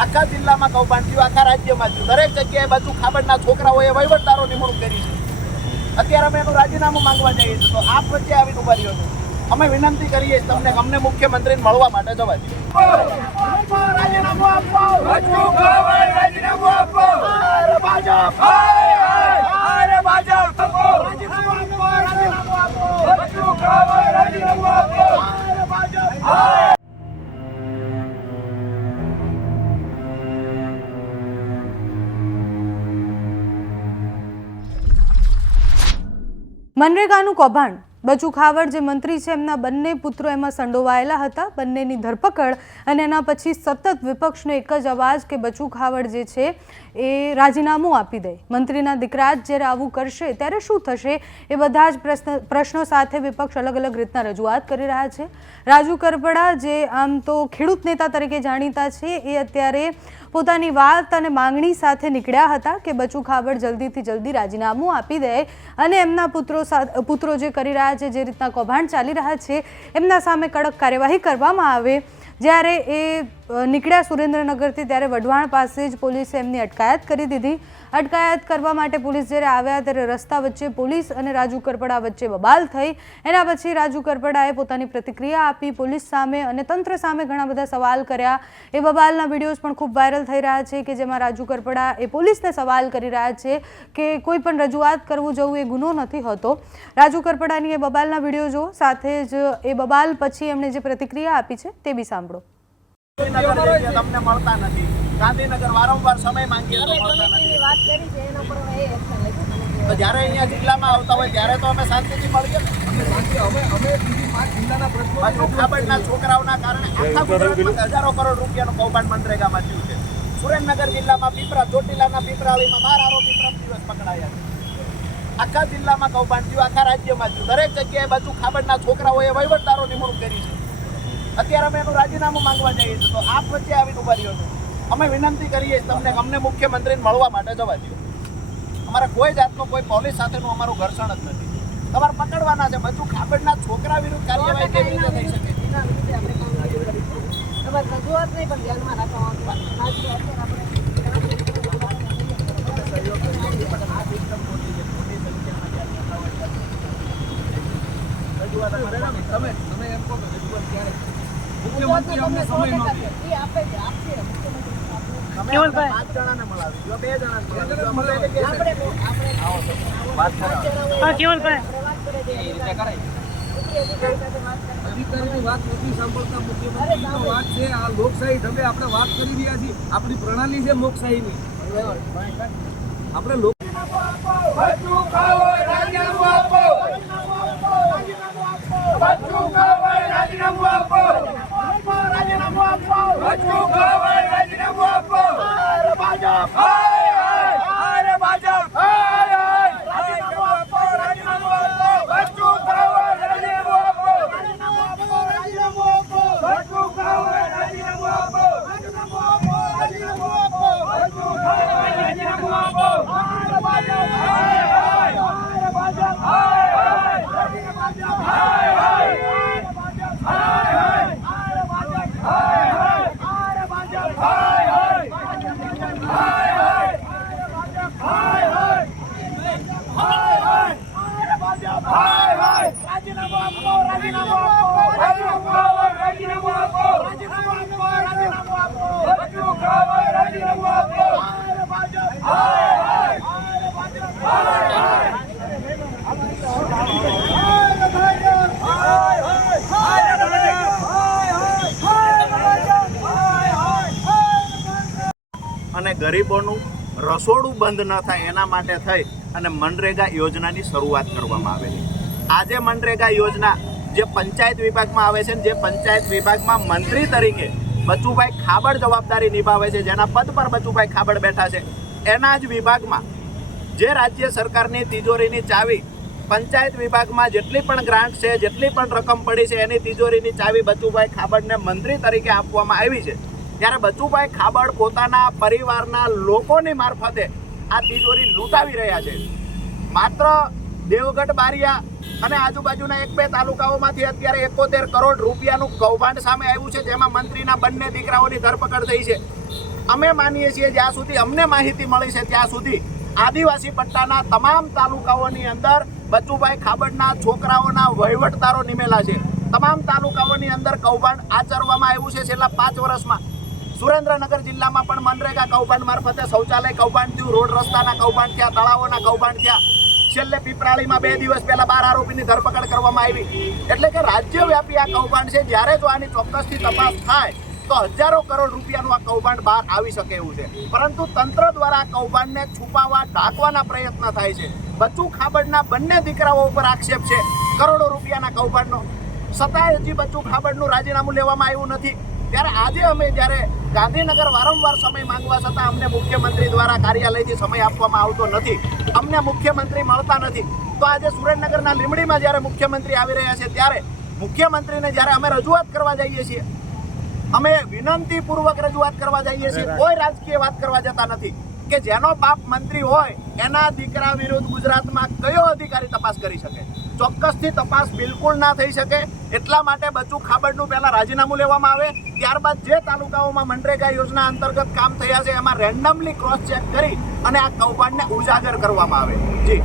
આખા જિલ્લામાં કૌભાંડ થયું, આખા રાજ્યમાં થયું, દરેક જગ્યાએ બચુ ખાબડના છોકરાઓએ વહીવટદારો નિમણૂક કરી છે. અત્યારે અમે એનું રાજીનામું માંગવા જઈએ છીએ, તો આપ વચ્ચે આવીને ઉભા રહ્યો છો. અમે વિનંતી કરીએ તમને અમને મુખ્યમંત્રીને મળવા માટે જવા દો. રાજીનામું આપો, બચુ ખાબડ રાજીનામું આપો. અરે ભાજપ, અરે ભાજપ, રાજીનામું આપો, રાજીનામું આપો. બચુ ખાબડ રાજીનામું આપો. અરે ભાજપ. મનરેગાનું કૌભાંડ, બચુ ખાબડ જે મંત્રી છે એમના બંને પુત્રો એમાં સંડોવાયેલા હતા. બંનેની ધરપકડ અને એના પછી સતત વિપક્ષનો એક જ અવાજ કે બચુ ખાબડ જે છે એ રાજીનામું આપી દે. મંત્રીના દીકરા જ જ્યારે આવું કરશે ત્યારે શું થશે, એ બધા જ પ્રશ્નો સાથે વિપક્ષ અલગ અલગ રીતના રજૂઆત કરી રહ્યા છે. રાજુ કરપડા જે આમ તો ખેડૂત નેતા તરીકે જાણીતા છે, એ અત્યારે પોતાની વાત અને માંગણી સાથે નીકળ્યા હતા કે બચુ ખાબડ જલ્દીથી જલ્દી રાજીનામું આપી દે અને એમના પુત્રો જે કરી રહ્યા છે, જે રીતના કૌભાંડ ચાલી રહ્યા છે, એમના સામે કડક કાર્યવાહી કરવામાં આવે. જ્યારે એ નીકળ્યા સુરેન્દ્રનગરથી ત્યારે વઢવાણ પાસે જ પોલીસે એમની અટકાયત કરી દીધી. અટકાયત કરવા માટે પોલીસ જ્યારે આવ્યા ત્યારે રસ્તા વચ્ચે પોલીસ અને રાજુ કરપડા વચ્ચે બબાલ થઈ. એના પછી રાજુ કરપડાએ પોતાની પ્રતિક્રિયા આપી પોલીસ સામે અને તંત્ર સામે ઘણા બધા સવાલ કર્યા. એ બબાલના વિડીયોઝ પણ ખૂબ વાયરલ થઈ રહ્યા છે કે જેમાં રાજુ કરપડા એ પોલીસને સવાલ કરી રહ્યા છે કે કોઈ પણ રજૂઆત કરવું જવું એ ગુનો નથી હોતો. રાજુ કરપડાની એ બબાલના વિડીયો જો, સાથે જ એ બબાલ પછી એમણે જે પ્રતિક્રિયા આપી છે તે બી સાંભળો. તમને મળતા નથી, ગાંધીનગર વારંવાર સમય માંગીએ તો મળતા નથી. તો જ્યારે અહીંયા જિલ્લામાં આવતા હોય ત્યારે તો અમે શાંતિથી મળીએ. બચુ ખાબડના છોકરાઓના કારણે આખા ગુજરાતમાં હજારો કરોડ રૂપિયાનું કૌભાંડ મનરેગામાં થયું છે. સુરેન્દ્રનગર જિલ્લામાં પીપરા, ચોટીલાના પીપરાળીમાં 12 આરોપી પ્રતિ દિવસ પકડાયા છે. આખા જિલ્લામાં કૌભાંડ થયું, આખા રાજ્યમાં થયું, દરેક જગ્યાએ બચુ ખાબડના છોકરાઓએ વહીવટદારો નિમણૂક કરી છે. અત્યારે અમે એનું રાજીનામું માંગવા જઈએ છીએ, તો આપ વચ્ચે આવીને ઉભા રહ્યો છો. અમે વિનંતી કરીએ તમને અમને મુખ્યમંત્રીને મળવા માટે જવા દો. અમારે કોઈ જાતનું કોઈ પોલીસ સાથેનું અમારું ઘર્ષણ જ નથી. તમારે પકડવાના છે. બચુ ખાબડના છોકરા વિરુદ્ધ કાર્યવાહી કેવી રીતે થઈ શકે? તમે એમ કહો મુખ્યમંત્રી અમને સમય માંગે. કેવલભાઈ 5 જણાને મળાવી, જો 2 જણાને મળાવી. અધિકારીની વાત નથી સાંભળતા, મુખ્યમંત્રીનો વાત છે. આ લોકશાહી ઢબે આપણે વાત કરી રહ્યા છીએ. આપણી પ્રણાલી છે લોકશાહીની. આપણે બચુ ખાબડ રાજીનામું આપો. બચુ ખાબડ રાજીનામું આપો. રાજીનામું આપો. બચુ ખાબડ રાજીનામું આપો. અરે ભાજપ, અરે ભાજપ, રાજીનામું આપો, રાજીનામું આપો. બચુ ખાબડ રાજીનામું આપો. રાજીનામું આપો, રાજીનામું આપો. બચુ ખાબડ રાજીનામું આપો. રાજીનામું આપો, રાજીનામું આપો. બચુ ખાબડ રાજીનામું આપો. અરે ભાજપ, અરે ભાજપ, અને ગરીબોનું રસોડું બંધ ન થાય એના માટે થઈ અને મનરેગા યોજનાની શરૂઆત કરવામાં આવેલી. આજે મનરેગા યોજના જે પંચાયત વિભાગમાં આવે છે, જે પંચાયત વિભાગમાં મંત્રી તરીકે બચુભાઈ ખાબડ જવાબદારી નિભાવે છે, જેના પદ પર બચુભાઈ ખાબડ બેઠા છે, એના જ વિભાગમાં જે રાજ્ય સરકારની તિજોરીની ચાવી પંચાયત વિભાગમાં જેટલી પણ ગ્રાન્ટ છે, જેટલી પણ રકમ પડી છે, એની તિજોરીની ચાવી બચુભાઈ ખાબડને મંત્રી તરીકે આપવામાં આવી છે. ત્યારે બચુભાઈ ખાબડ પોતાના પરિવારના લોકોની મારફતે આ તિજોરી લૂંટાવી રહ્યા છે. માત્ર દેવગઢ, બારિયા અને આજુબાજુના 1-2 તાલુકાઓમાંથી અત્યારે 71 કરોડ રૂપિયાનું કૌભાંડ સામે આવ્યું છે, જેમાં મંત્રીના બંને દીકરાઓની ધરપકડ થઈ છે. અમે માનીએ છીએ જ્યાં સુધી અમને માહિતી મળી છે ત્યાં સુધી આદિવાસી પટ્ટાના તમામ તાલુકાઓની અંદર બચુભાઈ ખાબડના છોકરાઓના વહીવટદારો નિમેલા છે. તમામ તાલુકાઓની અંદર કૌભાંડ આચરવામાં આવ્યું છે છેલ્લા 5 વર્ષમાં. સુરેન્દ્રનગર જિલ્લામાં પણ મનરેગા કૌભાંડ મારફતે શૌચાલય કૌભાંડ થયું, રોડ રસ્તાના કૌભાંડ થયા, તળાવોના કૌભાંડ થયા. છેલ્લે પીપરાળીમાં 2 દિવસ પહેલા 12 આરોપીની ધરપકડ કરવામાં આવી. એટલે કે રાજ્યવ્યાપી આ કૌભાંડ છે. જ્યારે જો આની ચોક્કસથી તપાસ થાય તો હજારો કરોડ રૂપિયાનું આ કૌભાંડ બહાર આવી શકે એવું છે. પરંતુ તંત્ર દ્વારા આ કૌભાંડને છુપાવવા, ઢાંકવાના પ્રયત્ન થાય છે. બચુ ખાબડના બંને દીકરાઓ ઉપર આક્ષેપ છે કરોડો રૂપિયાના કૌભાંડનો. છતાંય હજી બચુ ખાબડનું રાજીનામું લેવામાં આવ્યું નથી. ત્યારે આજે અમે જ્યારે ગાંધીનગર વારંવાર સમય માંગવા છતાં અમને મુખ્યમંત્રી દ્વારા કાર્યાલયથી સમય આપવામાં આવતો નથી, અમને મુખ્યમંત્રી મળતા નથી. તો આજે સુરેન્દ્રનગરના લીંબડીમાં જ્યારે મુખ્યમંત્રી આવી રહ્યા છે ત્યારે મુખ્યમંત્રીને જ્યારે અમે રજૂઆત કરવા જઈએ છીએ, અમે વિનંતીપૂર્વક રજૂઆત કરવા જઈએ છીએ, કોઈ રાજકીય વાત કરવા જતા નથી કે જેનો બાપ મંત્રી હોય એના દીકરા વિરુદ્ધ ગુજરાતમાં કયો અધિકારી તપાસ કરી શકે. ચોક્કસથી તપાસ બિલકુલ ના થઈ શકે. એટલા માટે બચુ ખાબડનું પહેલા રાજીનામું લેવામાં આવે, ત્યારબાદ જે તાલુકાઓમાં મનરેગા યોજના અંતર્ગત કામ થયા છે એમાં રેન્ડમલી ક્રોસ ચેક કરી અને આ કૌભાંડને ઉજાગર કરવામાં આવે. જી.